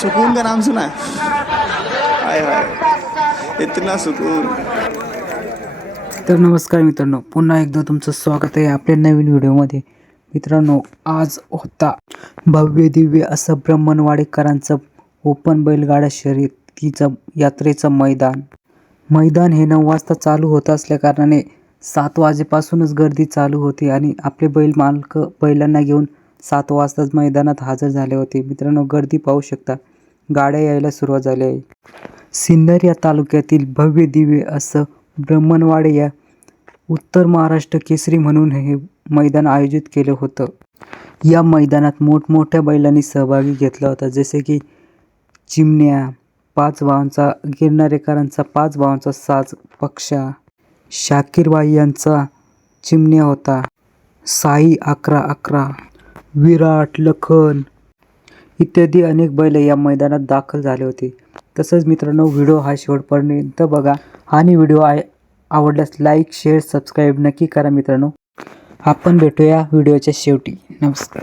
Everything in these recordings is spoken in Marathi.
सुकून का नाम सुना है? हाय हाय। इतना सुकून। तर नमस्कार मित्रांनो पुन्हा एकदा तुमचं स्वागत आहे आपल्या नवीन व्हिडिओमध्ये. मित्रांनो आज होता भव्य दिव्य असं ब्रह्मणवाडेकरांचं ओपन बैलगाडा शर्यतीचं यात्रेचं मैदान. मैदान हे नऊ वाजता चालू होत असल्याकारणाने सात वाजेपासूनच गर्दी चालू होती आणि आपले बैल मालक बैलांना घेऊन सात वाजताच मैदानात हजर झाले होते. मित्रांनो गर्दी पाहू शकता. गाड्या यायला सुरुवात झाली आहे. सिन्नर या तालुक्यातील भव्य दिव्य असं ब्रह्मणवाडे या उत्तर महाराष्ट्र केसरी म्हणून हे मैदान आयोजित केलं होतं. या मैदानात मोठमोठ्या बैलांनी सहभागी घेतला होता. जसे की चिमण्या पाच भावांचा गिरणारेकरांचा पाच भावांचा साज पक्षा शाकीरबाई यांचा चिमण्या होता. साई अकरा अकरा. विराट लखन इत्यादी अनेक बैल या मैदानात दाखल झाले होते. तसंच मित्रांनो व्हिडिओ हा शेवटपर्यंत बघा. आणि व्हिडिओ आय आवडल्यास लाईक शेअर सबस्क्राईब नक्की करा मित्रांनो. आपण भेटूया व्हिडिओच्या शेवटी. नमस्कार.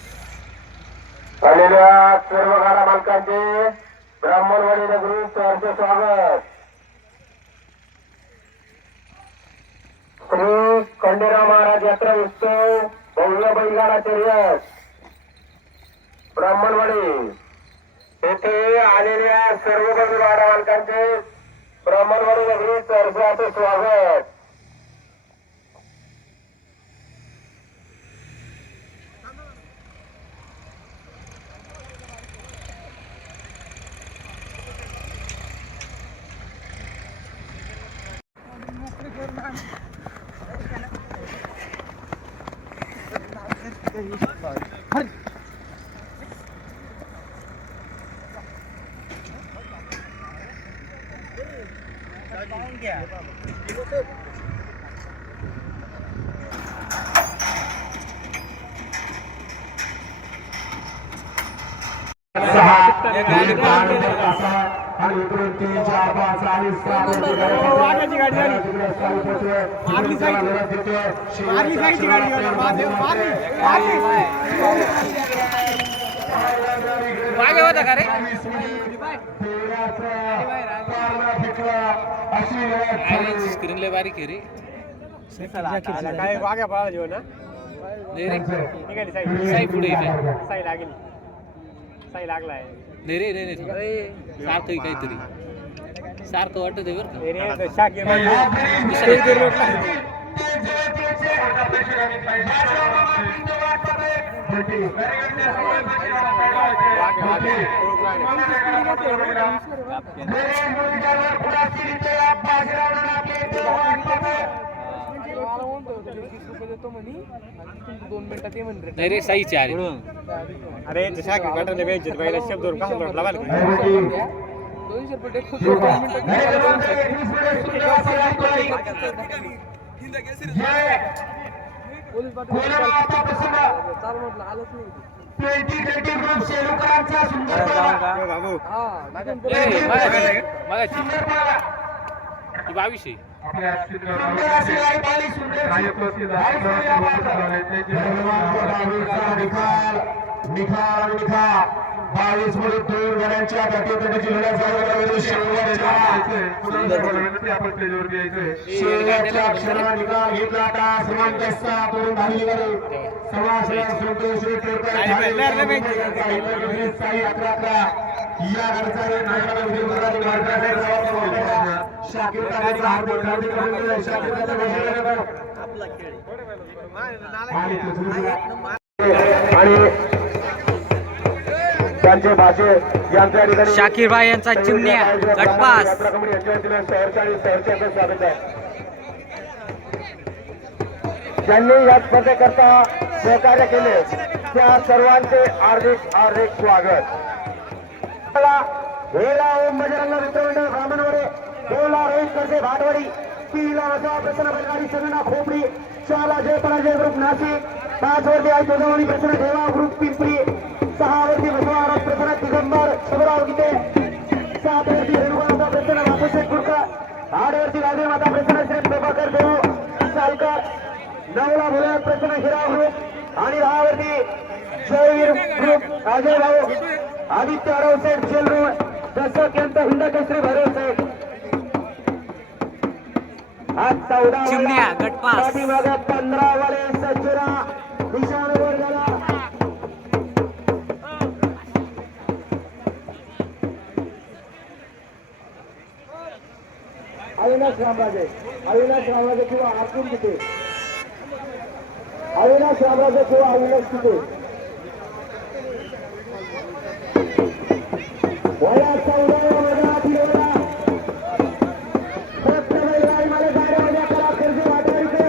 आलेल्या सर्व घरा मालकांचे ब्राह्मणवाडी नगरी सहर्ष स्वागत. श्री खंडेराव महाराज यात्रा उत्सव भव्य बैलगाडा शर्यत ब्राह्मणवाडी. येथे आलेल्या सर्व बैलगाडा मालकांचे ब्राह्मणवाडी नगरी सहर्षाचे स्वागत. सहा वाघाची गाडी आली मारली साईड मारली साईडची गाडी आली. मारली, मारली, मारली. मागे होता का रे स्क्रीन लय बारीक आहे रे काय वाघ्या पळाला जेवण नाही रे निघाली साईड साई पुढे. साई लागली साई लागलाय नाही रे नाही नाही सारखं काहीतरी. सारखं वाटत आहे बरं का? हे रे, तो शाकीर बाई. शाकीर रोडला. वाघ्या, वाघ्या. ओळख लागली. नाही रे साईचे आले अरे ते गटाने बेंचेत पहिला शब्दवर का म्हटला बरं का? हो, बाबू ए, मागाची मागाची ती बावीस आहे. बावीसमध्ये दोन गड्यांच्या अक्षराला निकाल घेतला का समान कसा तोडून धावली गेली समाज या गाडीचा नायकाला विजय गुजराती मार्गाचे जबाबदार होते शाकीर काकाचा हार्दिक हार्दिक अभिनंदन शाकीर काका घोषणा आणि शाकीर भाई यांचा चिमण्या. गटपास. ज्यांनी या स्पर्धेकरता सहकार्य केले त्या सर्वांचे हार्दिक हार्दिक स्वागत. हेला ओम बजरंग मित्रमंडळ ब्राह्मणवाडे. बोला रोहित करते भाटवाडी. तीला वसवा प्रसन्न बलगाडी सगळा खोपडी. चाला जय पराजय ग्रुप नाशिक. पाच वरती आई तुझावणी प्रसन्न देवा ग्रुप पिंपरी. सहा वरती बसवा प्रसन्न दिगंबर. शिवराव गीते सात वरती रेणुका प्रसन्न बापूशेठ कुडकर आठ वरती राजे माता प्रसन्न श्री प्रभाकर देव सालकर. नवला भोला प्रसन्न हिरा ग्रुप. आणि दहा वरती जयवीर ग्रुप. अजय भाऊ. आदित्य अरवसेठ जेल रोड दशक यांचा हिंद केसरी भैरव साहेब आज चौदा चिमण्या, गटपास. पंधरा वाले वर गेला अविनाश रामराजे. अविनाश रामराजे किंवा अर्जुन तिथे. अविनाश रामराजे किंवा अविनाश तिथे वया चौदा वजा फिरवला फक्त बैलगाडी मला गाड्या वजा करा कर्ज वाटायचे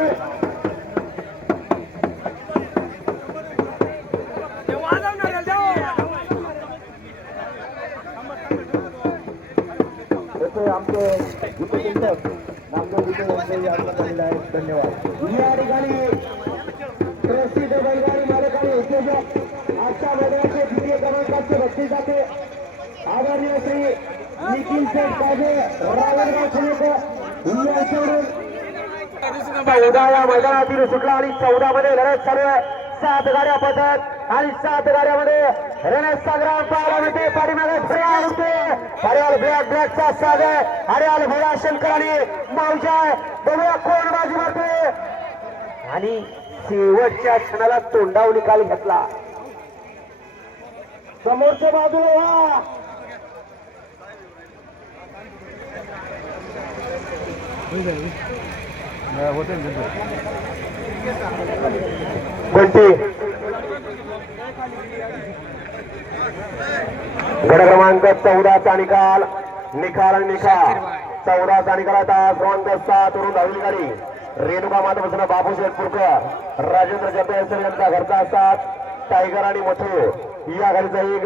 तसे आमचे गीतचिंतक नामदेव यांचे यात्रा झालेलं आहे धन्यवाद. या ठिकाणी प्रसिद्ध बैलगाडी मालकाने उद्योजक आजच्या मैदानाचे द्वितीय क्रमांकाचे बक्षीस जाते. आदरणीय श्री निखिल शेठ काजे रावणगाव चौदा या मैदानातील सुटला आणि चौदा मध्ये लढत चालू आहे. सात गाड्या पद्धत आणि सात गाड्यामध्ये रणेश संग्राम पाहायला मिळते. हरियाल ब्लॅक ब्लॅकचा साज आहे. हरियाल भोळा शंकर आणि आहे. बघूया कोण बाजी मारते आणि शेवटच्या क्षणाला तोंडावर निकाल घेतला. समोरच्या बाजूला व्हा कोणते? गड क्रमांक चौदाचा निकाल. निकाल आणि निकाल चौदाचा निकाल आता क्रमांक सात वरून धावली गाडी. रेणुका मातापासून बापू शेठपूरकर राजेंद्र जपेसर यांचा घरचा साथ टायगर आणि मथू या गाडीचा एक